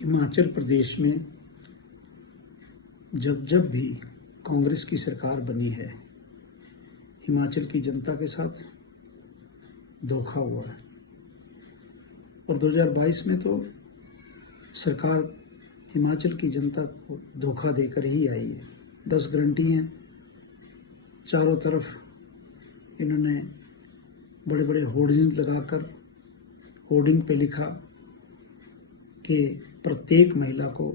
हिमाचल प्रदेश में जब भी कांग्रेस की सरकार बनी है, हिमाचल की जनता के साथ धोखा हुआ है। और 2022 में तो सरकार हिमाचल की जनता को धोखा देकर ही आई है। 10 गारंटी हैं, चारों तरफ इन्होंने बड़े बड़े होर्डिंग्स लगाकर होर्डिंग पे लिखा कि प्रत्येक महिला को,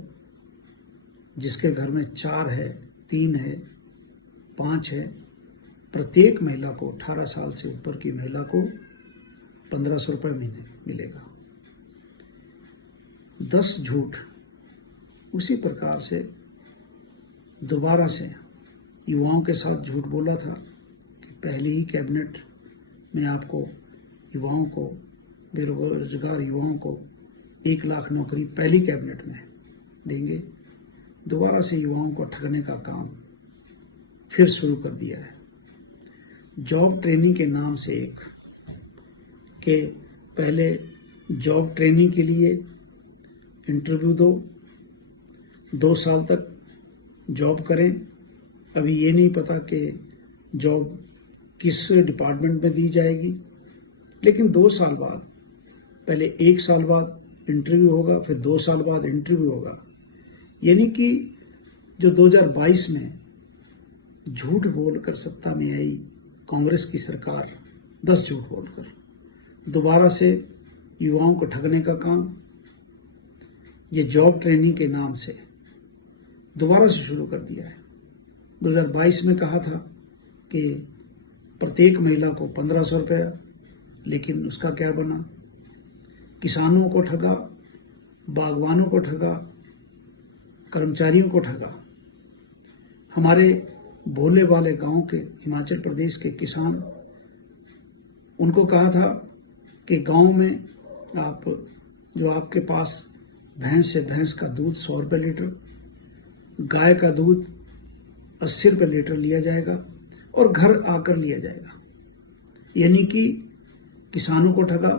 जिसके घर में 4 है, 3 है, 5 है, प्रत्येक महिला को 18 साल से ऊपर की महिला को 1500 रुपये महीने मिलेगा। 10 झूठ। उसी प्रकार से दोबारा से युवाओं के साथ झूठ बोला था कि पहली ही कैबिनेट में आपको युवाओं को, बेरोजगार युवाओं को 1 लाख नौकरी पहली कैबिनेट में देंगे। दोबारा से युवाओं को ठगने का काम फिर शुरू कर दिया है। जॉब ट्रेनिंग के नाम से कि पहले जॉब ट्रेनिंग के लिए इंटरव्यू दो, 2 साल तक जॉब करें। अभी ये नहीं पता कि जॉब किस डिपार्टमेंट में दी जाएगी, लेकिन 2 साल बाद, पहले 1 साल बाद इंटरव्यू होगा, फिर 2 साल बाद इंटरव्यू होगा। यानी कि जो 2022 में झूठ बोलकर सत्ता में आई कांग्रेस की सरकार, 10 झूठ बोलकर दोबारा से युवाओं को ठगने का काम, ये जॉब ट्रेनिंग के नाम से दोबारा से शुरू कर दिया है। 2022 में कहा था कि प्रत्येक महिला को 1500 रुपये, लेकिन उसका क्या बना? किसानों को ठगा, बागवानों को ठगा, कर्मचारियों को ठगा। हमारे भोले वाले गांव के, हिमाचल प्रदेश के किसान, उनको कहा था कि गांव में जो आपके पास भैंस से, भैंस का दूध 100 रुपये लीटर, गाय का दूध 80 रुपये लीटर लिया जाएगा और घर आकर लिया जाएगा। यानी कि किसानों को ठगा।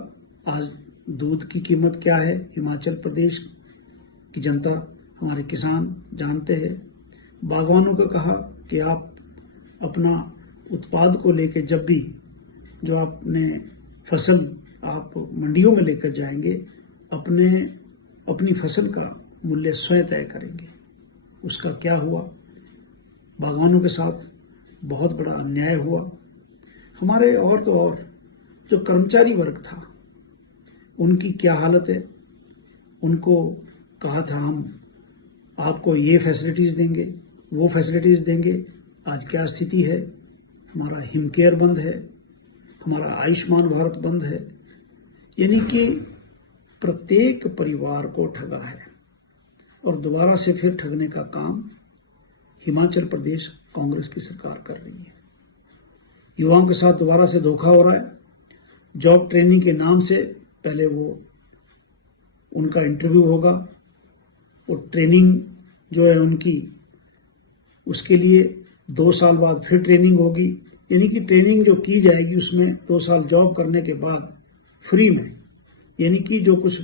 आज दूध की कीमत क्या है हिमाचल प्रदेश की जनता, हमारे किसान जानते हैं। बागवानों को कहा कि आप अपना उत्पाद को लेकर जब भी जो आपने फसल आप मंडियों में लेकर जाएंगे, अपनी फसल का मूल्य स्वयं तय करेंगे। उसका क्या हुआ? बागवानों के साथ बहुत बड़ा अन्याय हुआ। हमारे और तो और जो कर्मचारी वर्ग था, उनकी क्या हालत है? उनको कहा था हम आपको ये फैसिलिटीज़ देंगे, वो फैसिलिटीज़ देंगे। आज क्या स्थिति है? हमारा हिमकेयर बंद है, हमारा आयुष्मान भारत बंद है। यानी कि प्रत्येक परिवार को ठगा है और दोबारा से फिर ठगने का काम हिमाचल प्रदेश कांग्रेस की सरकार कर रही है। युवाओं के साथ दोबारा से धोखा हो रहा है। जॉब ट्रेनिंग के नाम से पहले उनका इंटरव्यू होगा, वो ट्रेनिंग जो है उनकी, उसके लिए 2 साल बाद फिर ट्रेनिंग होगी। यानी कि ट्रेनिंग जो की जाएगी उसमें 2 साल जॉब करने के बाद फ्री में, यानी कि जो कुछ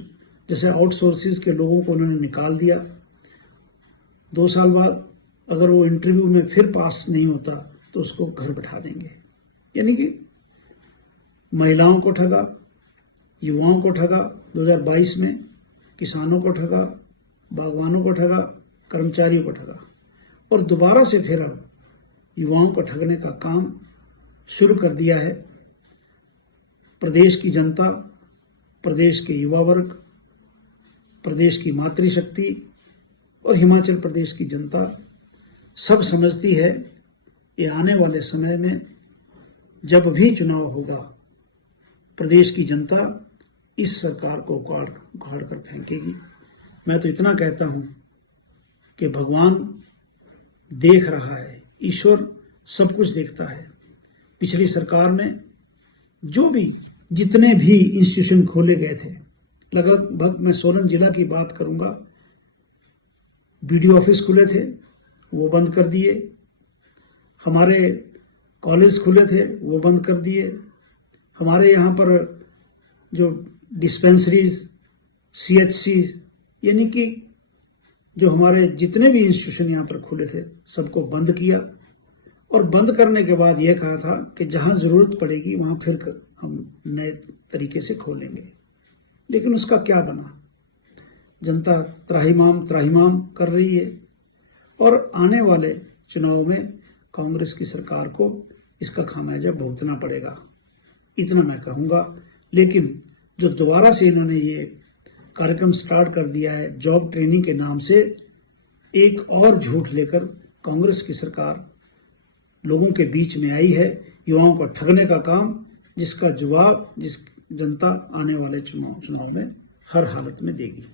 जैसे आउटसोर्सेज के लोगों को उन्होंने निकाल दिया। 2 साल बाद अगर वो इंटरव्यू में फिर पास नहीं होता तो उसको घर बैठा देंगे। यानी कि महिलाओं को ठगा, युवाओं को ठगा 2022 में, किसानों को ठगा, बागवानों को ठगा, कर्मचारियों को ठगा, और दोबारा से फिर अब युवाओं को ठगने का काम शुरू कर दिया है। प्रदेश की जनता, प्रदेश के युवा वर्ग, प्रदेश की मातृशक्ति और हिमाचल प्रदेश की जनता सब समझती है कि आने वाले समय में जब भी चुनाव होगा, प्रदेश की जनता इस सरकार को उखाड़ कर फेंकेगी। मैं तो इतना कहता हूं कि भगवान देख रहा है, ईश्वर सब कुछ देखता है। पिछली सरकार में जितने भी इंस्टीट्यूशन खोले गए थे, लगभग मैं सोलन जिला की बात करूंगा, बीडीओ ऑफिस खुले थे, वो बंद कर दिए। हमारे कॉलेज खुले थे, वो बंद कर दिए। हमारे यहाँ पर जो डिस्पेंसरीज, CHC यानी कि जो हमारे जितने भी इंस्टीट्यूशन यहाँ पर खुले थे सबको बंद किया, और बंद करने के बाद यह कहा था कि जहां जरूरत पड़ेगी वहां फिर हम नए तरीके से खोलेंगे। लेकिन उसका क्या बना? जनता त्राहिमाम कर रही है, और आने वाले चुनाव में कांग्रेस की सरकार को इसका खामियाजा भुगतना पड़ेगा, इतना मैं कहूंगा। लेकिन जो दोबारा से इन्होंने ये कार्यक्रम स्टार्ट कर दिया है जॉब ट्रेनिंग के नाम से, एक और झूठ लेकर कांग्रेस की सरकार लोगों के बीच में आई है युवाओं को ठगने का काम, जिसका जवाब जनता आने वाले चुनाव में हर हालत में देगी।